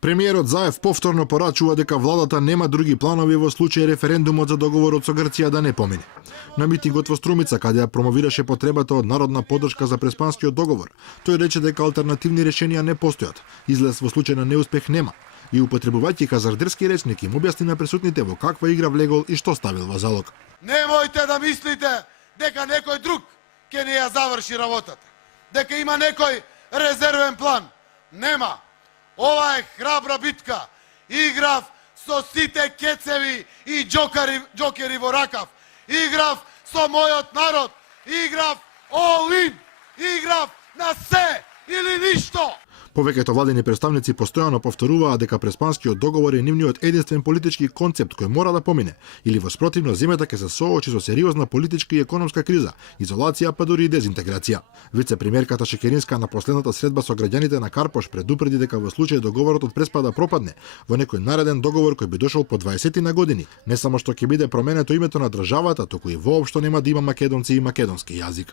Премиерот Заев повторно порачува дека владата нема други планови во случај референдумот за договорот со Грција да не помине. На митингот во Струмица, каде ја промовираше потребата од народна поддршка за Преспанскиот договор, тој рече дека алтернативни решенија не постојат, излез во случај на неуспех нема, и употребувајќи хазардерски речник им објасни на присутните во каква игра влегол и што ставил во залог. Немојте да мислите дека некој друг ќе не ја заврши работата, дека има некој резервен план. Нема. Ова е храбра битка. Играв со сите кецеви и џокери во ракав. Играв со мојот народ. Играв all in. Играв на се или ништо. Повеќето владени представници постојано повторуваа дека Преспанскиот договор е нивниот единствен политички концепт кој мора да помине, или во спротивно земјата ќе се соочи со сериозна политичка и економска криза, изолација па дури и дезинтеграција. Вице-премиерката Шекеринска на последната средба со граѓаните на Карпош предупреди дека во случај договорот од Преспа да пропадне во некој нареден договор кој би дошол по 20 на години, не само што ќе биде променето името на државата, туку и воопшто нема да има македонци и македонски јазик.